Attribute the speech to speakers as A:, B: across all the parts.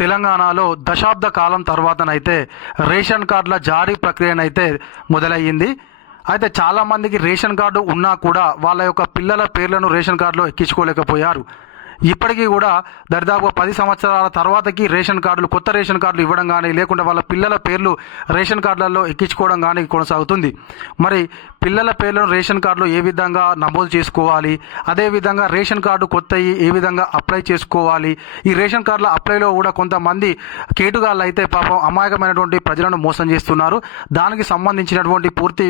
A: తెలంగాణలో దశాబ్ద కాలం తర్వాతనైతే రేషన్ కార్డుల జారీ ప్రక్రియనైతే మొదలయ్యింది. అయితే చాలామందికి రేషన్ కార్డు ఉన్నా కూడా వాళ్ళ యొక్క పిల్లల పేర్లను రేషన్ కార్డులో ఎక్కించుకోలేకపోయారు. ఇప్పటికీ కూడా దరిదాపు పది సంవత్సరాల తర్వాతకి రేషన్ కార్డులు కొత్త రేషన్ కార్డులు ఇవ్వడం కానీ లేకుంటే వాళ్ళ పిల్లల పేర్లు రేషన్ కార్డులలో ఎక్కించుకోవడం కానీ కొనసాగుతుంది. మరి పిల్లల పేర్లను రేషన్ కార్డులో ఏ విధంగా నమోదు చేసుకోవాలి? అదేవిధంగా రేషన్ కార్డు కొత్తయి ఏ విధంగా అప్లై చేసుకోవాలి? ఈ రేషన్ కార్డుల అప్లైలో కూడా కొంతమంది కేటుగాళ్ళు అయితే పాపం అమాయకమైనటువంటి ప్రజలను మోసం చేస్తున్నారు. దానికి సంబంధించినటువంటి పూర్తి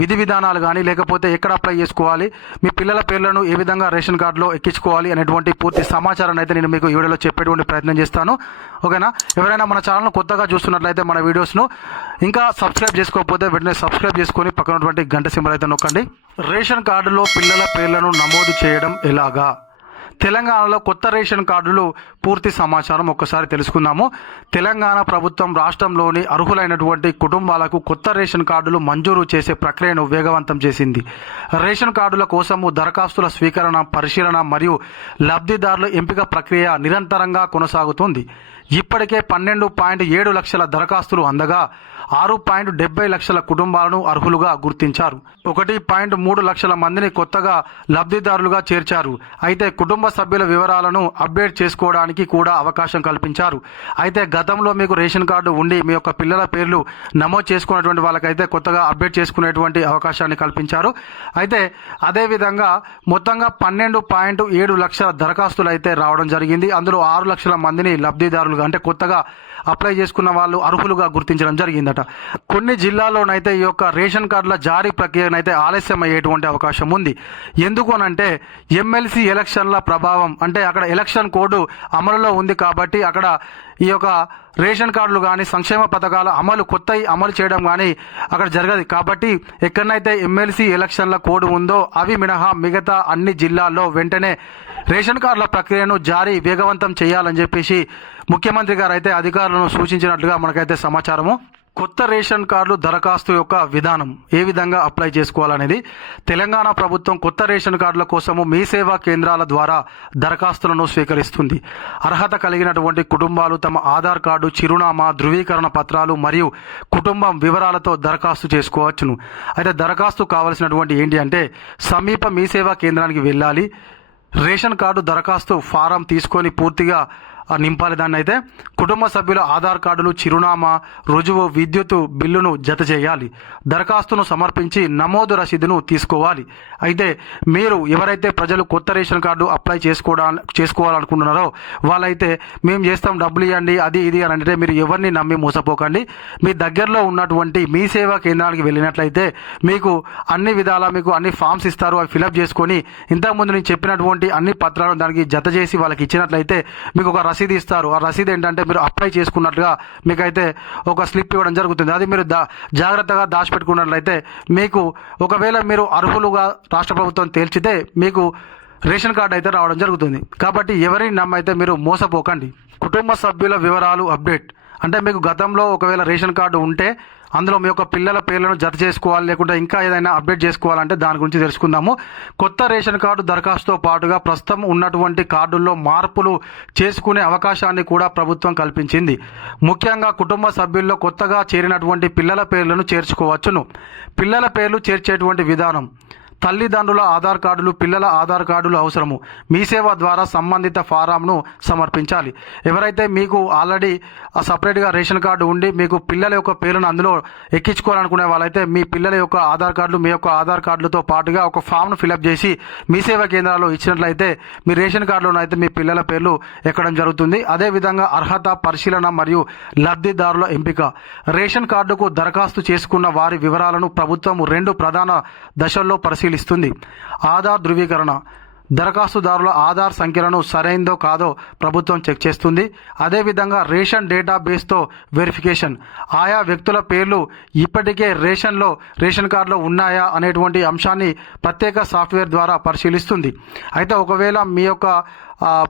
A: విధి విధానాలు కానీ లేకపోతే ఎక్కడ అప్లై చేసుకోవాలి? మీ పిల్లల పేర్లను ఏ విధంగా రేషన్ కార్డులో ఎక్కించుకోవాలి అనేటువంటి పూర్తి సమాచారాన్ని అయితే నేను మీకు ఈ వీడియోలో చెప్పేటువంటి ప్రయత్నం చేస్తాను. ఓకేనా? ఎవరైనా మన ఛానల్ను కొత్తగా చూస్తున్నట్లయితే మన వీడియోస్ను ఇంకా సబ్స్క్రైబ్ చేసుకోకపోతే వెంటనే సబ్స్క్రైబ్ చేసుకొని పక్కన ఉన్నటువంటి గంట సింబల్ అయితే నొక్కండి. రేషన్ కార్డులో పిల్లల పేర్లను నమోదు చేయడం ఎలాగా? తెలంగాణలో కొత్త రేషన్ కార్డులు పూర్తి సమాచారం ఒక్కసారి తెలుసుకుందాము. తెలంగాణ ప్రభుత్వం రాష్ట్రంలోని అర్హులైనటువంటి కుటుంబాలకు కొత్త రేషన్ కార్డులు మంజూరు చేసే ప్రక్రియను వేగవంతం చేసింది. రేషన్ కార్డుల కోసము దరఖాస్తుల స్వీకరణ పరిశీలన మరియు లబ్ధిదారుల ఎంపిక ప్రక్రియ నిరంతరంగా కొనసాగుతుంది. ఇప్పటికే పన్నెండు పాయింట్ ఏడు లక్షల దరఖాస్తులు అందగా ఆరు పాయింట్ డెబ్బై లక్షల కుటుంబాలను అర్హులుగా గుర్తించారు. ఒకటి పాయింట్ మూడు లక్షల మందిని కొత్తగా లబ్ధిదారులుగా చేర్చారు. అయితే కుటుంబ సభ్యుల వివరాలను అప్డేట్ చేసుకోవడానికి కూడా అవకాశం కల్పించారు. అయితే గతంలో మీకు రేషన్ కార్డు ఉండి మీ యొక్క పిల్లల పేర్లు నమోదు చేసుకున్నటువంటి వాళ్ళకైతే కొత్తగా అప్డేట్ చేసుకునేటువంటి అవకాశాన్ని కల్పించారు. అయితే అదేవిధంగా మొత్తంగా పన్నెండు పాయింట్ ఏడు లక్షల దరఖాస్తులు అయితే రావడం జరిగింది. అందులో ఆరు లక్షల మందిని లబ్ధిదారులుగా అంటే కొత్తగా అప్లై చేసుకున్న వాళ్ళు అర్హులుగా గుర్తించడం జరిగిందట. కొన్ని జిల్లాల్లోనైతే ఈ యొక్క రేషన్ కార్డుల జారీ ప్రక్రియనైతే ఆలస్యం అయ్యేటువంటి అవకాశం ఉంది. ఎందుకు అనంటే ఎమ్మెల్సీ ఎలక్షన్ల ప్రభావం అంటే అక్కడ ఎలక్షన్ కోడ్ అమలులో ఉంది కాబట్టి అక్కడ ఈ యొక్క రేషన్ కార్డులు కానీ సంక్షేమ పథకాల అమలు కొత్త అమలు చేయడం కానీ అక్కడ జరగదు. కాబట్టి ఎక్కడనైతే ఎమ్మెల్సీ ఎలక్షన్ల కోడ్ ఉందో అవి మినహా మిగతా అన్ని జిల్లాల్లో వెంటనే రేషన్ కార్డుల ప్రక్రియను జారీ వేగవంతం చేయాలని చెప్పేసి ముఖ్యమంత్రి గారు అయితే అధికారులను సూచించినట్లుగా మనకైతే సమాచారము కొత్త రేషన్ కార్డు దరఖాస్తు యొక్క విధానం ఏ విధంగా అప్లై చేసుకోవాలనేది తెలంగాణ ప్రభుత్వం కొత్త రేషన్ కార్డుల కోసము మీ సేవా కేంద్రాల ద్వారా దరఖాస్తులను స్వీకరిస్తుంది. అర్హత కలిగినటువంటి కుటుంబాలు తమ ఆధార్ కార్డు చిరునామా ధృవీకరణ పత్రాలు మరియు కుటుంబం వివరాలతో దరఖాస్తు చేసుకోవచ్చును. అయితే దరఖాస్తు కావలసినటువంటి ఏంటి అంటే సమీప మీ సేవా కేంద్రానికి వెళ్ళాలి. రేషన్ కార్డు దరఖాస్తు ఫారం తీసుకొని పూర్తిగా నింపాలి దాన్ని అయితే కుటుంబ సభ్యుల ఆధార్ కార్డులు చిరునామా రుజువు విద్యుత్ బిల్లును జత చేయాలి. దరఖాస్తును సమర్పించి నమోదు రసీదును తీసుకోవాలి. అయితే మీరు ఎవరైతే ప్రజలు కొత్త రేషన్ కార్డు అప్లై చేసుకోవడా చేసుకోవాలనుకుంటున్నారో వాళ్ళైతే మేము చేస్తాం డబ్బులు ఇవ్వండి అది ఇది అని అంటే మీరు ఎవరిని నమ్మి మోసపోకండి. మీ దగ్గరలో ఉన్నటువంటి మీ సేవా కేంద్రానికి వెళ్ళినట్లయితే మీకు అన్ని విధాలా మీకు అన్ని ఫామ్స్ ఇస్తారు అవి ఫిలప్ చేసుకొని ఇంతకుముందు నేను చెప్పినటువంటి అన్ని పత్రాలను దానికి జత చేసి వాళ్ళకి ఇచ్చినట్లయితే మీకు ఒక రసీదు రసీదు ఇస్తారు. ఆ రసీదు ఏంటంటే మీరు అప్లై చేసుకున్నట్లుగా మీకైతే ఒక స్లిప్ ఇవ్వడం జరుగుతుంది. అది మీరు దా జాగ్రత్తగా దాచిపెట్టుకున్నట్లయితే మీకు ఒకవేళ మీరు అర్హులుగా రాష్ట్ర ప్రభుత్వం తేల్చితే మీకు రేషన్ కార్డు అయితే రావడం జరుగుతుంది. కాబట్టి ఎవరిని నమ్మైతే మీరు మోసపోకండి. కుటుంబ సభ్యుల వివరాలు అప్డేట్. అంటే మీకు గతంలో ఒకవేళ రేషన్ కార్డు ఉంటే అందులో మీ యొక్క పిల్లల పేర్లను జత చేసుకోవాలి లేకుంటే ఇంకా ఏదైనా అప్డేట్ చేసుకోవాలంటే దాని గురించి తెలుసుకుందాము. కొత్త రేషన్ కార్డు దరఖాస్తుతో పాటుగా ప్రస్తుతం ఉన్నటువంటి కార్డుల్లో మార్పులు చేసుకునే అవకాశాన్ని కూడా ప్రభుత్వం కల్పించింది. ముఖ్యంగా కుటుంబ సభ్యుల్లో కొత్తగా చేరినటువంటి పిల్లల పేర్లను చేర్చుకోవచ్చును. పిల్లల పేర్లు చేర్చేటువంటి విధానం. తల్లిదండ్రుల ఆధార్ కార్డులు పిల్లల ఆధార్ కార్డులు అవసరము. మీ సేవ ద్వారా సంబంధిత ఫారాంను సమర్పించాలి. ఎవరైతే మీకు ఆల్రెడీ సపరేట్గా రేషన్ కార్డు ఉండి మీకు పిల్లల యొక్క పేరును అందులో ఎక్కించుకోవాలనుకునే వాళ్ళైతే మీ పిల్లల యొక్క ఆధార్ కార్డులు మీ యొక్క ఆధార్ కార్డులతో పాటుగా ఒక ఫామ్ను ఫిలప్ చేసి మీ సేవా కేంద్రాల్లో ఇచ్చినట్లయితే మీ రేషన్ కార్డులో అయితే మీ పిల్లల పేర్లు ఎక్కడం జరుగుతుంది. అదేవిధంగా అర్హత పరిశీలన మరియు లబ్ధిదారుల ఎంపిక. రేషన్ కార్డుకు దరఖాస్తు చేసుకున్న వారి వివరాలను ప్రభుత్వం రెండు ప్రధాన దశల్లో పరిశీలిస్తుంది. ఆధార్ ధృవీకరణ. దరఖాస్తుదారుల ఆధార్ సంఖ్యలను సరైందో కాదో ప్రభుత్వం చెక్ చేస్తుంది. అదేవిధంగా రేషన్ డేటాబేస్తో వెరిఫికేషన్. ఆయా వ్యక్తుల పేర్లు ఇప్పటికే రేషన్లో రేషన్ కార్డులో ఉన్నాయా అనేటువంటి అంశాన్ని ప్రత్యేక సాఫ్ట్వేర్ ద్వారా పరిశీలిస్తుంది. అయితే ఒకవేళ మీ యొక్క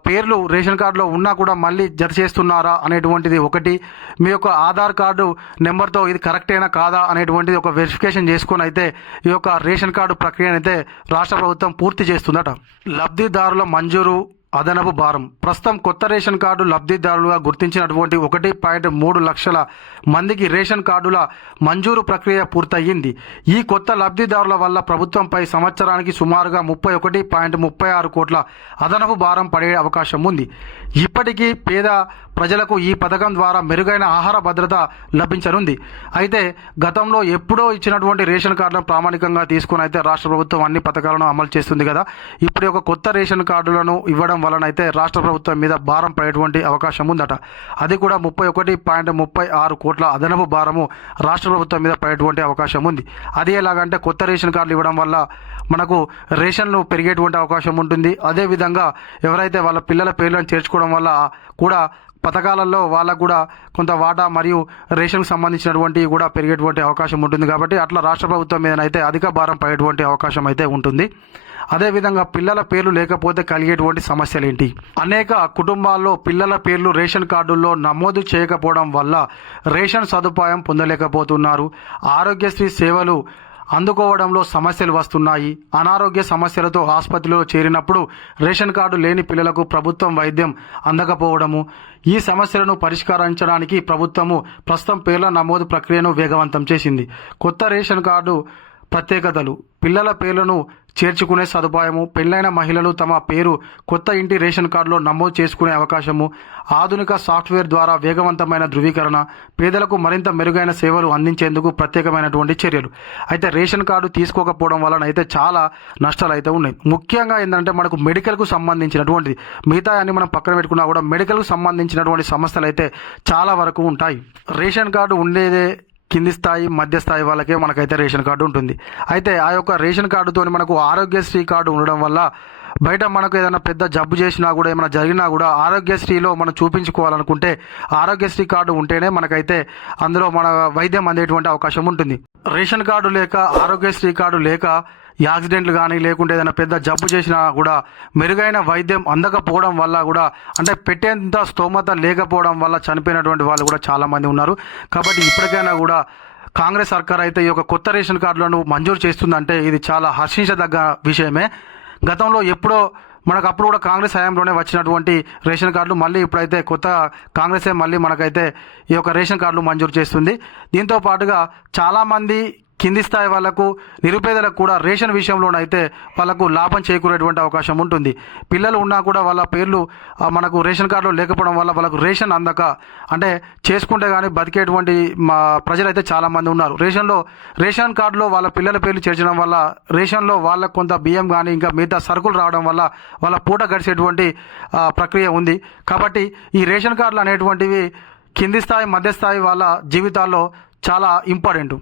A: పేర్లు రేషన్ కార్డులో ఉన్నా కూడా మళ్ళీ జత చేస్తున్నారా అనేటువంటిది ఒకటి. మీ యొక్క ఆధార్ కార్డు నెంబర్తో ఇది కరెక్టేనా కాదా అనేటువంటిది ఒక వెరిఫికేషన్ చేసుకొని అయితే ఈ యొక్క రేషన్ కార్డు ప్రక్రియను అయితే రాష్ట్ర ప్రభుత్వం పూర్తి చేస్తుందట. లబ్ధిదారుల మంజూరు అదనపు భారం. ప్రస్తుతం కొత్త రేషన్ కార్డు లబ్ధిదారులుగా గుర్తించినటువంటి ఒకటి పాయింట్ మూడు లక్షల మందికి రేషన్ కార్డుల మంజూరు ప్రక్రియ పూర్తయింది. ఈ కొత్త లబ్ధిదారుల వల్ల ప్రభుత్వంపై సంవత్సరానికి సుమారుగా ముప్పై ఒకటి పాయింట్ ముప్పై ఆరు కోట్ల అదనపు భారం పడే అవకాశం ఉంది. ఇప్పటికీ పేద ప్రజలకు ఈ పథకం ద్వారా మెరుగైన ఆహార భద్రత లభించనుంది. అయితే గతంలో ఎప్పుడో ఇచ్చినటువంటి రేషన్ కార్డులను ప్రామాణికంగా తీసుకుని అయితే రాష్ట్ర ప్రభుత్వం అన్ని పథకాలను అమలు చేస్తుంది కదా. ఇప్పుడు ఒక కొత్త రేషన్ కార్డులను ఇవ్వడం వలన అయితే రాష్ట్ర ప్రభుత్వం మీద భారం పడేటువంటి అవకాశం ఉందట. అది కూడా ముప్పై ఒకటి పాయింట్ ముప్పై ఆరు కోట్ల అదనపు భారము రాష్ట్ర ప్రభుత్వం మీద పడేటువంటి అవకాశం ఉంది. అది ఎలాగంటే కొత్త రేషన్ కార్డులు ఇవ్వడం వల్ల మనకు రేషన్లు పెరిగేటువంటి అవకాశం ఉంటుంది. అదేవిధంగా ఎవరైతే వాళ్ళ పిల్లల పేర్లను చేర్చుకోవడం వల్ల కూడా పథకాలలో వాళ్ళకు కూడా కొంత వాటా మరియు రేషన్కు సంబంధించినటువంటి కూడా పెరిగేటువంటి అవకాశం ఉంటుంది కాబట్టి అట్లా రాష్ట్ర ప్రభుత్వం మీదనైతే అధిక భారం పడేటువంటి అవకాశం అయితే ఉంటుంది. అదేవిధంగా పిల్లల పేర్లు లేకపోతే కలిగేటువంటి సమస్యలు ఏంటి? అనేక కుటుంబాల్లో పిల్లల పేర్లు రేషన్ కార్డుల్లో నమోదు చేయకపోవడం వల్ల రేషన్ సదుపాయం పొందలేకపోతున్నారు. ఆరోగ్యశ్రీ సేవలు అందుకోవడంలో సమస్యలు వస్తున్నాయి. అనారోగ్య సమస్యలతో ఆసుపత్రిలో చేరినప్పుడు రేషన్ కార్డు లేని పిల్లలకు ప్రభుత్వం వైద్యం అందకపోవడము. ఈ సమస్యలను పరిష్కరించడానికి ప్రభుత్వము ప్రస్తుతం పేర్ల నమోదు ప్రక్రియను వేగవంతం చేసింది. కొత్త రేషన్ కార్డు ప్రత్యేకతలు. పిల్లల పేర్లను చేర్చుకునే సదుపాయము పెళ్ళైన మహిళలు తమ పేరు కొత్త ఇంటి రేషన్ కార్డులో నమోదు చేసుకునే అవకాశము ఆధునిక సాఫ్ట్వేర్ ద్వారా వేగవంతమైన ధృవీకరణ పేదలకు మరింత మెరుగైన సేవలు అందించేందుకు ప్రత్యేకమైనటువంటి చర్యలు. అయితే రేషన్ కార్డు తీసుకోకపోవడం వలన అయితే చాలా నష్టాలు అయితే ఉన్నాయి. ముఖ్యంగా ఏంటంటే మనకు మెడికల్కు సంబంధించినటువంటిది. మిగతా అన్ని మనం పక్కన పెట్టుకున్నా కూడా మెడికల్కు సంబంధించినటువంటి సమస్యలు అయితే చాలా వరకు ఉంటాయి. రేషన్ కార్డు ఉండేదే కింది స్థాయి మధ్య స్థాయి వాళ్ళకే మనకైతే రేషన్ కార్డు ఉంటుంది. అయితే ఆ యొక్క రేషన్ కార్డుతో మనకు ఆరోగ్యశ్రీ కార్డు ఉండడం వల్ల బయట మనకు ఏదైనా పెద్ద జబ్బు చేసినా కూడా ఏమైనా జరిగినా కూడా ఆరోగ్యశ్రీలో మనం చూపించుకోవాలనుకుంటే ఆరోగ్యశ్రీ కార్డు ఉంటేనే మనకైతే అందులో మన వైద్యం అందేటువంటి అవకాశం ఉంటుంది. రేషన్ కార్డు లేక ఆరోగ్యశ్రీ కార్డు లేక యాక్సిడెంట్లు కానీ లేకుంటే ఏదైనా పెద్ద జబ్బు చేసినా కూడా మెరుగైన వైద్యం అందకపోవడం వల్ల కూడా అంటే పెట్టేంత స్తోమత లేకపోవడం వల్ల చనిపోయినటువంటి వాళ్ళు కూడా చాలామంది ఉన్నారు. కాబట్టి ఇప్పటికైనా కూడా కాంగ్రెస్ సర్కార్ అయితే ఈ యొక్క కొత్త రేషన్ కార్డులను మంజూరు చేస్తుందంటే ఇది చాలా హర్షించదగ్గ విషయమే. గతంలో ఎప్పుడో మనకు అప్పుడు కూడా కాంగ్రెస్ హయాంలోనే వచ్చినటువంటి రేషన్ కార్డులు మళ్ళీ ఇప్పుడైతే కొత్త కాంగ్రెసే మళ్ళీ మనకైతే ఈ యొక్క రేషన్ కార్డులు మంజూరు చేస్తుంది. దీంతో పాటుగా చాలామంది కింది స్థాయి వాళ్ళకు నిరుపేదలకు కూడా రేషన్ విషయంలోనైతే వాళ్ళకు లాభం చేకూరేటువంటి అవకాశం ఉంటుంది. పిల్లలు ఉన్నా కూడా వాళ్ళ పేర్లు మనకు రేషన్ కార్డులో లేకపోవడం వల్ల వాళ్ళకు రేషన్ అందక అంటే చేసుకుంటే కానీ బతికేటువంటి మా ప్రజలైతే చాలామంది ఉన్నారు. రేషన్లో రేషన్ కార్డులో వాళ్ళ పిల్లల పేర్లు చేర్చడం వల్ల రేషన్లో వాళ్ళకు కొంత బియ్యం కానీ ఇంకా మిగతా సరుకులు రావడం వల్ల వాళ్ళ పూట గడిచేటువంటి ప్రక్రియ ఉంది. కాబట్టి ఈ రేషన్ కార్డులు అనేటువంటివి కింది స్థాయి మధ్యస్థాయి వాళ్ళ జీవితాల్లో చాలా ఇంపార్టెంట్.